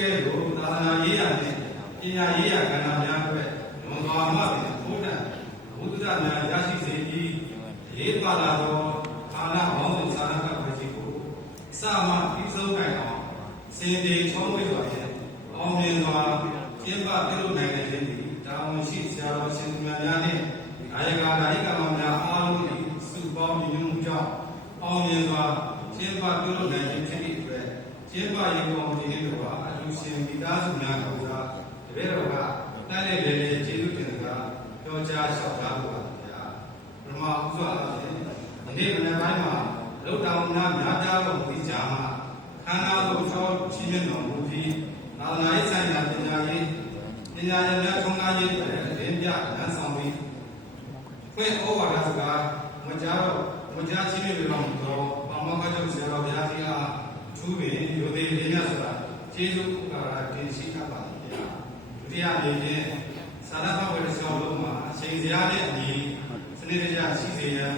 ကဲ့သို့သာသနာရေးရာနှင့်ပညာရေးရာကဏ္ဍများအတွက်လွန်စွာမှပင်ဘုဒ္ဓဘုဒ္ဓများရရှိစေပြီးရေးပါလာသောဌာနပေါင်းစုံစာရကဝေကြီးကိုအစမှပြီးဆုံးနိုင်အောင်စင်တေချောမွေ့စွာဖြင့်အောင်မြင်စွာကျင်းပပြုလုပ်နိုင်ခြင်းသည်တာဝန်ရှိဆရာတော်ရှင်သူများနှင့်အာယကာဓာယိကမများအားလုံး၏စုပေါင်းညီညွတ်မှုကြောင့်အောင်မြင်စွာကျင်းပပြုလုပ်နိုင်ခြင်းဖြစ်သည့်အတွက်ကျင်းပရေးကော်မတီနှင့်တို့ကအလူရှင်မိသားစုများကိုတပည့်တော်ကတိုက်လိုက်လေကျေးဇူးတင်စကားပြောကြားလျှောက်ထားလိုပါတယ်ဗျာပထမဥစွာအဖြစ်ဒီနေ့မနေ့ပိုင်းမှာလုံတောင်များများပြားသောဒီကြားမှာခန္ဓာကိုယ်ချောချီးမြှင့်တော်မူပြီးသာသနာရေးဆိုင်ရာပညာရေးများထုံးကားရေးတွေလင်းပြလမ်းဆောင်ပြီးဖွင့်ဩဝါဒစကားမကြားချင်းတွေတော်မူသောပါမကချုပ်ဆရာတော်ဘုရားကြီးအားထူးပင်ရိုသေလေးများစွာကျေးဇူးဥပါဒတင်ရှိအပ်ပါသည်ဗျာဒုတိယအနေနဲ့သာသနာ့ဘဝတစ်လျှောက်လုံးမှာအချိန်စရာနဲ့အညီစနစ်တကျရှိစေရန်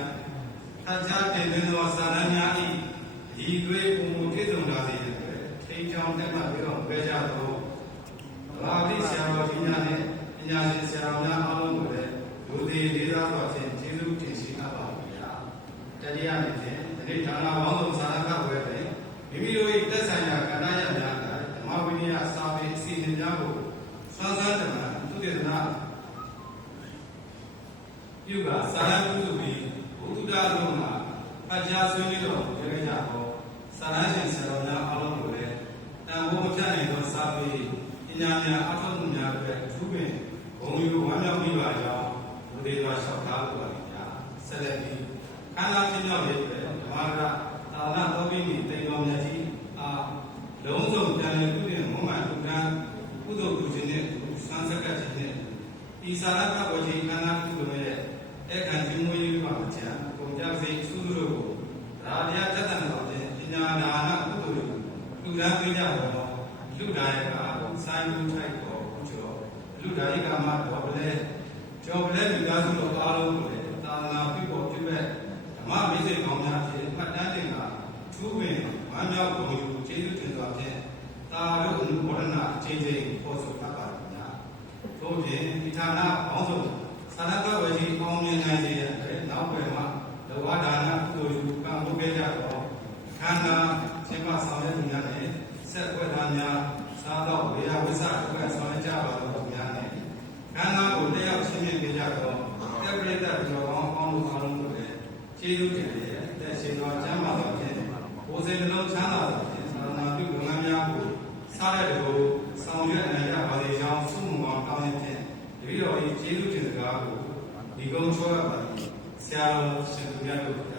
ထပ်ခြားတင်သွင်းသောစာရန်များ၏ဒီတွေပုံမူပြည့်စုံလာစေရန်ထိန်ချောင်းတက်မှတ်ပြီးတော့ပဲကြသောဘာတိဆရာတော်ကြီးများနဲ့ပညာရှင်ဆရာတော်များအားလုံးကိုလည်းလူသေးလေးစားစွာဖြင့်ကျေးဇူးတင်ရှိအပ်ပါသည်ဗျာတတိယအနေနဲ့ဒီဌာနပေါင်းစုံစာရကဝယ်တွင်မိမိတို့၏သက်ဆိုင်ရာကဏ္ဍရများကဓမ္မဝိနည်းစာပေအစီအစဉ်များကိုစွမ်းစားတမန်သူတေသနာပြုကစာရပြုစုပြီးဘုဒ္ဓလုံးမှာဖတ်ကြားဆွေးနွေးတော်မူကြကြသောစာရရှင်ဆရာတော်များအားလုံးကိုလည်းတန်ဖိုးမဖြတ်နိုင်သောစာပေပညာများအထောက်အကူများအတွက်အထူးပင်ဂုဏ်ယူဝမ်းမြောက်မိပါကြောင်းဘုရားတော်လျှောက်ထားလိုပါသည်ဗျာဆက်လက်ပြီးခန္ဓာချင်းမြောက်ရေးအတွက်ဓမ္မရသာသနာတော်ပြီးတိမ်တော်မြတ်ကြီးအားလုံးစုံပြန်လည်ပြုပြင်မွမ်းမံလူကံကုသိုလ်ပြုခြင်းနဲ့စံစကတ်ခြင်းနဲ့ဤစာရကဝကြီးခန္ဓာကုသိုလ်ရဲ့အခန့်ကျင်းဝေးပါမချမ်းပုံကြစိတ်စုစုတို့ကိုဒါတရားတတ်တဲ့တော်ဖြင့်ပညာဒါနကုသိုလ်လူကံပြကြတော်လူဒါယကစိုင်းလူထိုက်တော်ဘုကျော်လူဒါယကမှာတော်ပလဲကျော်ပလဲလူသားစုတော်အားလုံးကိုလည်းသာသနာပြုဖို့ပြုမဲ့ဓမ္မမိစေကောင်းများဖြင့်မှတ်တမ်းတင်ကထူးပင်ဝမ်းမြောက်ဂုဏ်ယူကျေးဇူးတင်စွာဖြင့်သာတို့အနုဘောဒနာအချင်းချင်းပေါ်ဆိုအပ်ပါသည်များထို့ပြင်ဒီဌာနပေါင်းစုံသာရကဝကြီးပေါင်းမြင်နိုင်စေရန်နောက်ွယ်မှာလောဘဒါနကုသိုလ်ယူပံ့ပိုးပေးကြသောခန္ဓာခြင်းမဆောင်ရွက်မှုများနဲ့ဆက်ွက်သားများစားတော့ဝေယဝိသအတွက်ဆောင်ရွက်ကြပါတော့များနဲ့ခန္ဓာကိုတရားရှင်းပြပေးကြသောတပရိသတ်ကျော်ကောင်းပေါင်းလို့အားလုံးတို့လည်းကျေးဇူးတင်ရတဲ့ရှင်တော်ကျမ်းပါတော်ဖြင့်ကိုယ်စိတ်နှလုံးချမ်းသာတော်ဖြင့်သာသနာပြုလုပ်ငန်းများကိုစားတဲ့ကိုဆောင်ရွက်နိုင်ကြပါလေကြောင်းဆုမွန်ကောင်းကောင်းဖြင့်တပည့်တော်၏ကျေးဇူးတင်စကားကိုဒီကုန်းချောရပါသည်ဆရာတော်ရှင်သူများတို့